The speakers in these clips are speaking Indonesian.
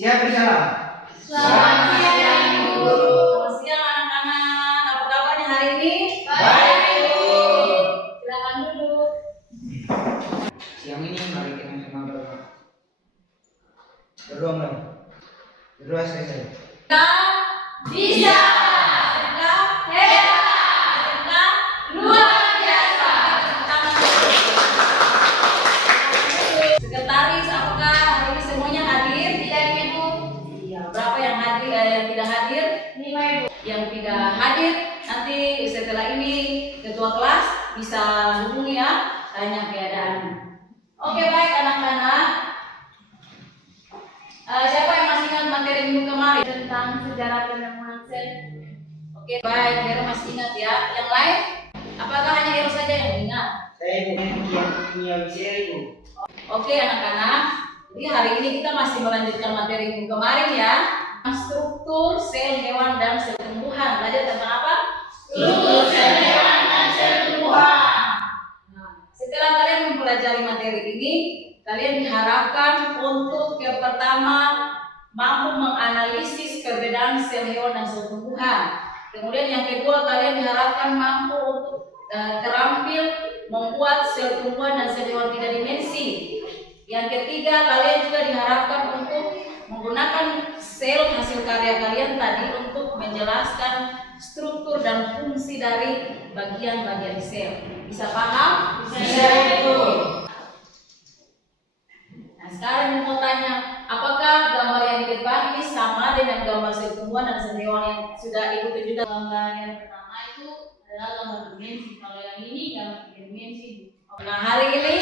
Siap bersalam. Selamat siang, Ibu. Selamat siang anak-anak. Apa kabarnya hari ini? Baik, Ibu. Silakan duduk. Siang ini mari kita sama berdoa. Berdoa mulai. Berdoa selesai. Kita bisa. Kita hebat. Kita luar biasa. Sekretaris, apakah hari ini semuanya hadir? Tidak, Ibu. Iya. Berapa yang hadir? Yang tidak hadir? 5, Ibu. Yang tidak hadir nanti setelah ini ketua kelas bisa hubungi ya, tanya keadaannya. Oke, baik anak-anak. Siapa yang masih ingat materi minggu kemarin tentang sejarah penemuan sel? Oke, baik, Hero masih ingat ya. Yang lain? Apakah hanya Hero saja yang ingat? Saya Ibu yang kimia fisika, Ibu. Oke, anak-anak. Jadi hari ini kita masih melanjutkan materi minggu kemarin ya. Struktur sel hewan dan sel tumbuhan. Belajar tentang apa? Struktur sel hewan dan sel tumbuhan. Nah, setelah kalian mempelajari materi ini, kalian diharapkan untuk yang pertama mampu menganalisis perbedaan sel hewan dan sel tumbuhan. Kemudian yang kedua, kalian diharapkan mampu untuk terampil membuat sel tumbuhan dan sel hewan 3 dimensi. Yang ketiga, kalian juga diharapkan untuk menggunakan sel hasil karya kalian tadi untuk menjelaskan struktur dan fungsi dari bagian-bagian sel. Bisa paham? Bisa, Ibu. Nah, sekarang mau tanya, apakah gambar yang di depan ini sama dengan gambar sel tumbuhan dan sel hewan yang sudah Ibu tunjukkan? Gambar yang pertama itu adalah gambar dimensi, kalau yang ini gambar 3 dimensi. Nah, hari ini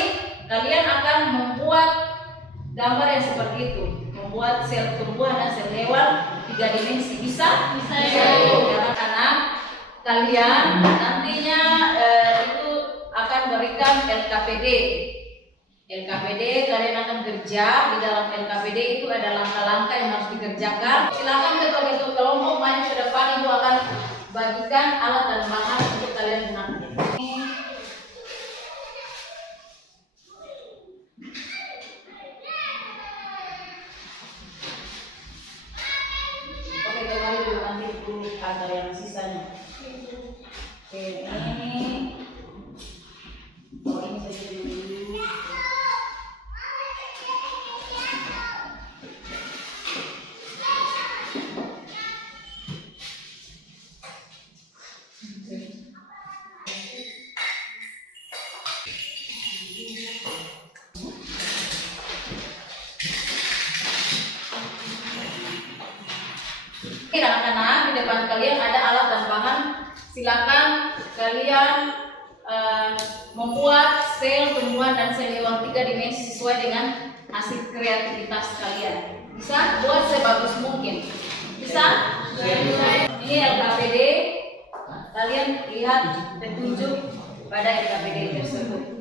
kalian akan membuat gambar yang seperti itu, membuat sel tumbuhan dan sel hewan 3 dimensi. Bisa? Bisa ya. Karena kalian nantinya itu akan berikan LKPD. LKPD kalian akan kerja di dalam LKPD itu ada langkah-langkah yang harus dikerjakan. Silakan ketua-ketua kelompok maju ke depan, Ibu akan bagikan alat dan bahan untuk kalian gunakan. Oke, kembali dulu nanti dulu ada yang sisanya. Oke, ini. Oh, ini saja dulu. Oke, anak-anak, di depan kalian ada alat dan bahan. Silakan kalian membuat sel tumbuhan dan sel hewan 3 dimensi sesuai dengan hasil kreativitas kalian. Bisa buat sebagus mungkin. Bisa? Bisa. Ini LKPD. Kalian lihat petunjuk pada LKPD tersebut.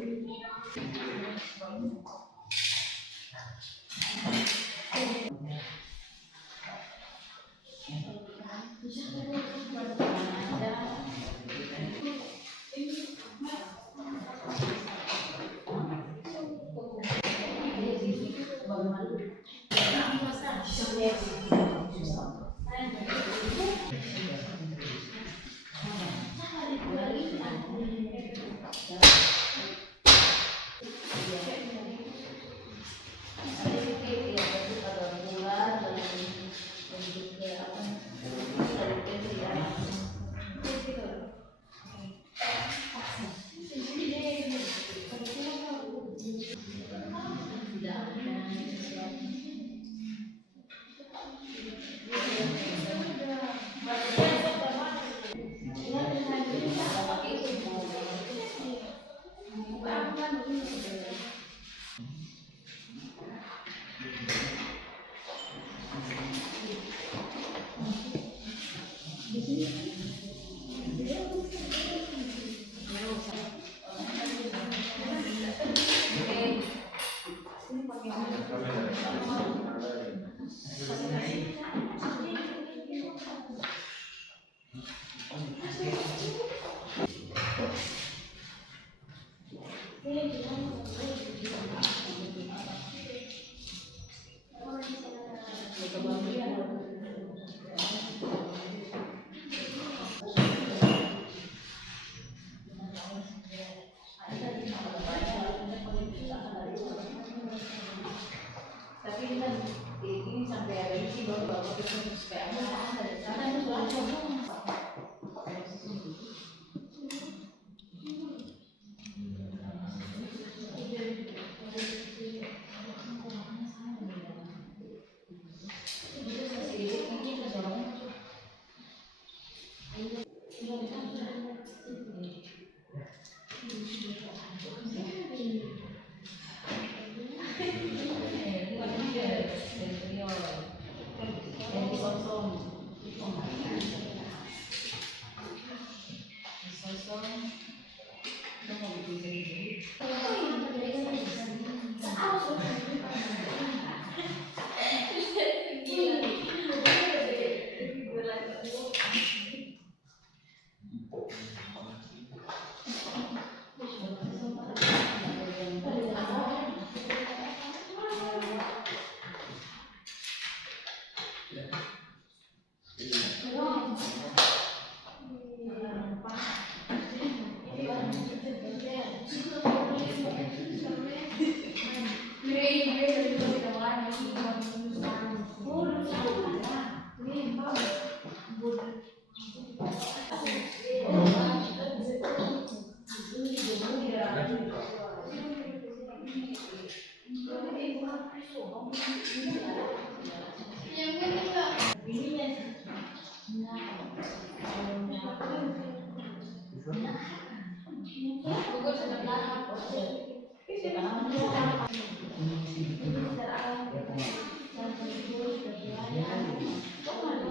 ini sampai ada isi baru supaya aman dari sana itu langsung.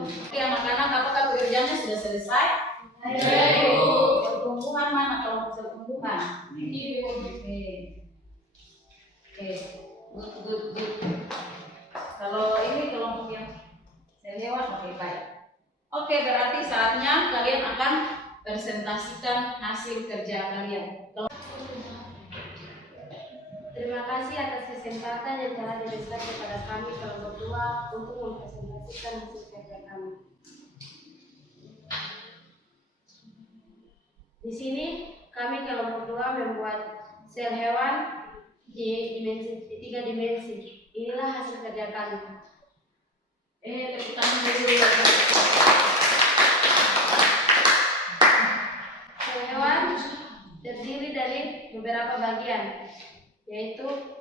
Oke, anak-anak, apakah pekerjaannya sudah selesai? Sel tumbuhan mana kelompok sel tumbuhan? Oke, good. Kalau ini kelompok yang sel hewan, oke baik. Oke, berarti saatnya kalian akan presentasikan hasil kerja kalian. Terima kasih atas kesempatan yang telah diberikan kepada kami kelompok 2 untuk mempresentasikan hasil kerja kami. Di sini kami kelompok 2 membuat sel hewan di 3 dimensi. Inilah hasil kerja kami. Tepuk tangan dulu. Sel hewan terdiri dari beberapa bagian, yaitu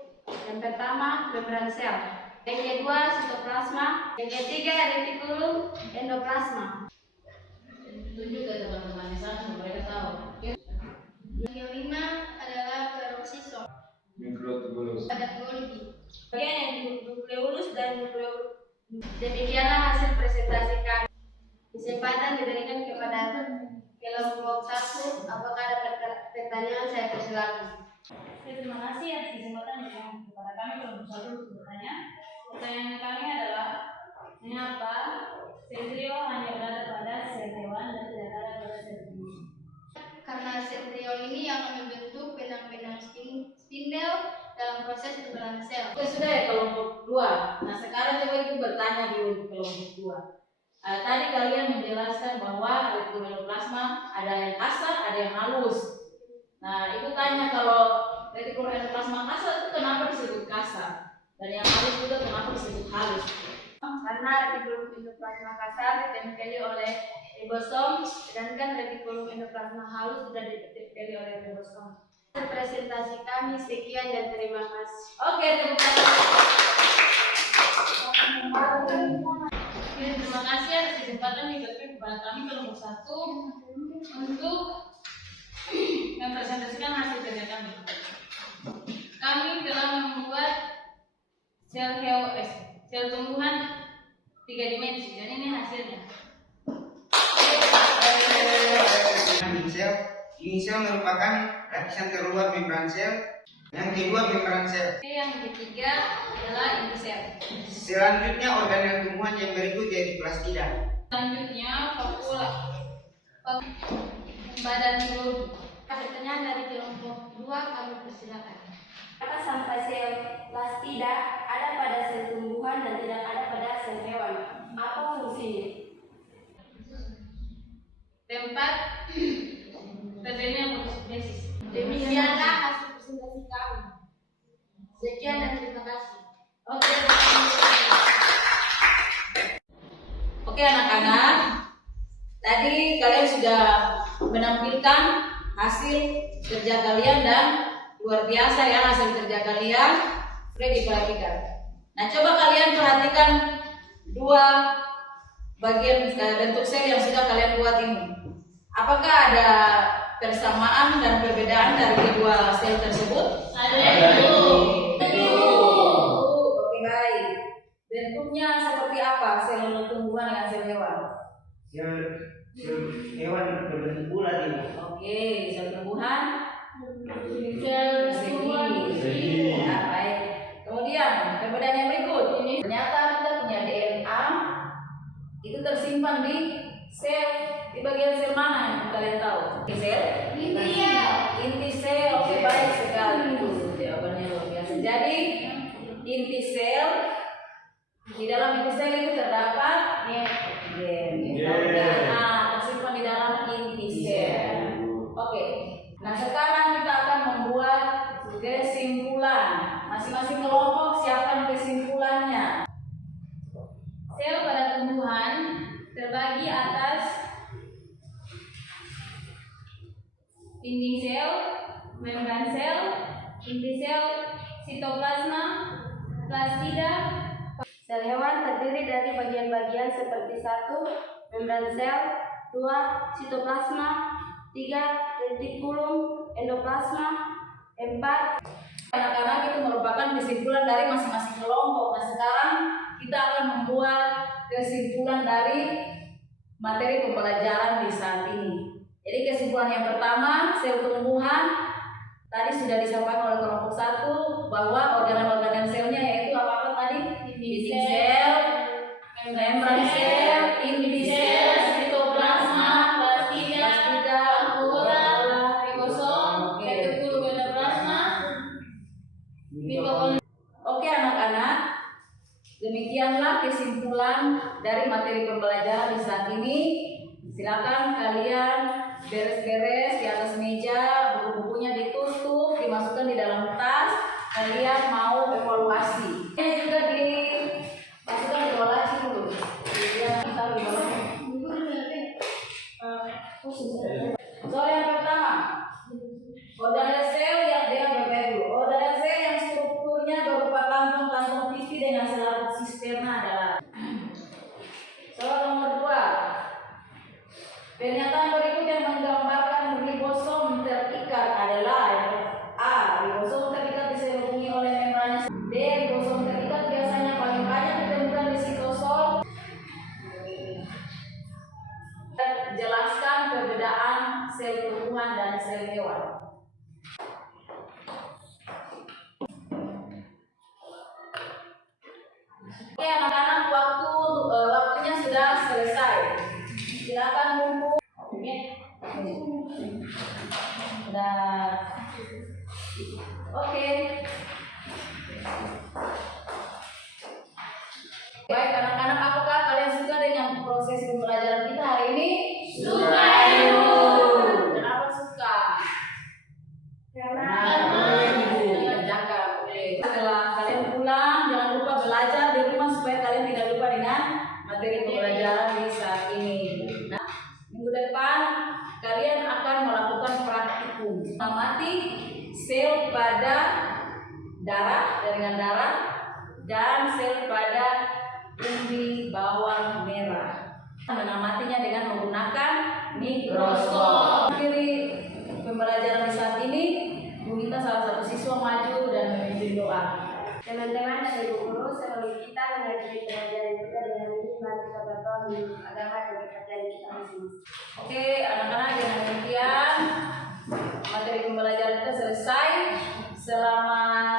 yang pertama membran sel, yang kedua sitoplasma, yang ketiga retikulum endoplasma. Tunjuk ke teman-teman di sana supaya mereka tahu. Yang kelima adalah peroksisom, Mikrotubulus. pada Golgi. Bagian yang nukleolus dan nukleolus. Demikianlah hasil presentasi kami. Kesempatan diberikan kepada kelompok 1. Apakah ada pertanyaan? Saya persilakan. Terima kasih atas kesempatan yang diberikan kepada kami kelompok 1 untuk bertanya. Pertanyaan kami adalah, mengapa sentrio hanya berada pada sel hewan dan tidak ada pada sel tumbuhan? Karena sentriol ini yang membentuk benang-benang spindel dalam proses pemberan sel. Oke, sudah ya kelompok 2. Nah, sekarang coba ibu bertanya dulu untuk kelompok 2. Tadi kalian menjelaskan bahwa retikuloplasma ada yang kasar, ada yang halus. Nah, ibu tanya kalau retikuloplasma kasar itu kenapa disebut kasar? Dan yang halus juga kenapa disebut halus? Karena retikulum endoplasma kasar ditempeli oleh ribosom, sedangkan retikulum endoplasma halus sudah ditempeli oleh ribosom. Presentasi kami sekian dan terima kasih. Oke, tepuk tangan. Terima kasih atas kesempatan yang diberikan kepada kami kelompok 1 untuk mempresentasikan hasil kerja kami. Kami telah membuat sel tumbuhan 3 dimensi, dan ini hasilnya. Inisial merupakan lapisan terluar membran sel. Yang kedua membran sel. Yang ketiga adalah inti sel. Selanjutnya organel tumbuhan yang berikut yaitu plastida. Selanjutnya vakula, badan Golgi. Pertanyaan dari kelompok 2 kami persilakan. Apakah sampai sel plastida ada pada sel tumbuhan dan tidak ada pada sel hewan? Apa fungsinya? Tempat terjadinya fotosintesis. Demikianlah hasil presentasi kami. Sekian dan terima kasih. Oke. Oke anak-anak, tadi kalian sudah menampilkan hasil kerja kalian dan luar biasa ya hasil kerja kalian sudah diperhatikan. Nah coba kalian perhatikan dua bagian bentuk sel yang sudah kalian buat ini. Apakah ada persamaan dan perbedaan dari kedua sel tersebut? Ada. Oke baik. Bentuknya seperti apa sel tumbuhan dengan sel hewan? Sel hewan berbentuk bulat ini. Oke, sel tumbuhan Segi. ya, baik. Kemudian perbedaan yang berikut. Ternyata kita punya DNA itu tersimpan di sel, di bagian sel mana yang kalian tahu? Inti sel. Inti sel. Oke baik sekali. Jawabannya luar biasa. Jadi inti sel, di dalam inti sel itu terdapat DNA tersimpan di dalam inti sel. Oke. Nah sekarang kita akan membuat kesimpulan. Masing-masing kelompok siapkan kesimpulannya. Sel pada tumbuhan terbagi atas dinding sel, membran sel, inti sel, sitoplasma, plastida. Sel hewan terdiri dari bagian-bagian seperti 1. Membran sel, 2. Sitoplasma, 3. Retikulum, endoplasma, 4. Anak-anak itu merupakan kesimpulan dari masing-masing kelompok. Nah sekarang kita akan membuat kesimpulan dari materi pembelajaran di saat ini. Jadi kesimpulan yang pertama, sel tumbuhan tadi sudah disampaikan oleh kelompok 1 bahwa organ-organ selnya yaitu apa tadi? Dinding sel, membran sel, inti sel, sitoplasma, plastida, anggota, ribosom, retikulum, endoplasma, mitokondria. Oke anak-anak, demikianlah kesimpulan dari materi pembelajaran di saat ini. Silakan kalian beres-beres di atas meja, buku-bukunya ditutup, dimasukkan di dalam tas. Kalian mau evaluasi. Ini juga dimasukkan di bawah laci dulu. Kemudian kita di bawah. Soal yang pertama, organel sel yang dia berbeda. Organel sel yang strukturnya berupa kantong-kantong pipi dengan selaput sisterna adalah. Soal nomor 2. Pernyataan berikut yang menggambarkan ribosom terikat adalah A. Ribosom terikat diselubungi oleh membran. D. Ribosom terikat biasanya paling banyak ditemukan di sitosol. Jelaskan perbedaan sel tumbuhan dan sel hewan. Oke anak-anak, waktunya sudah selesai. Silakan kumpul. Oke. Baik anak-anak, apakah kalian suka dengan proses pembelajaran kita hari ini? Suka. Kenapa suka? Karena Kerjakan. Oke. Setelah kalian pulang, jangan lupa belajar di rumah supaya kalian tidak lupa dengan materi pembelajaran di saat ini. Nah, minggu depan kalian akan melakukan praktikum. Mengamati sel pada darah, jaringan darah, dan sel pada umbi bawang merah. Mengamatinya dengan menggunakan mikroskop. Akhiri pembelajaran di saat ini, Bu Gita salah satu siswa maju dan memimpin doa. teman-teman dan ibu guru, sebelum kita menghadiri pelajaran kita dengan ini, mari kita berdoa menurut agama dan kepercayaan kita masing-masing. Oke, anak-anak dengan demikian materi pembelajaran kita selesai. Selamat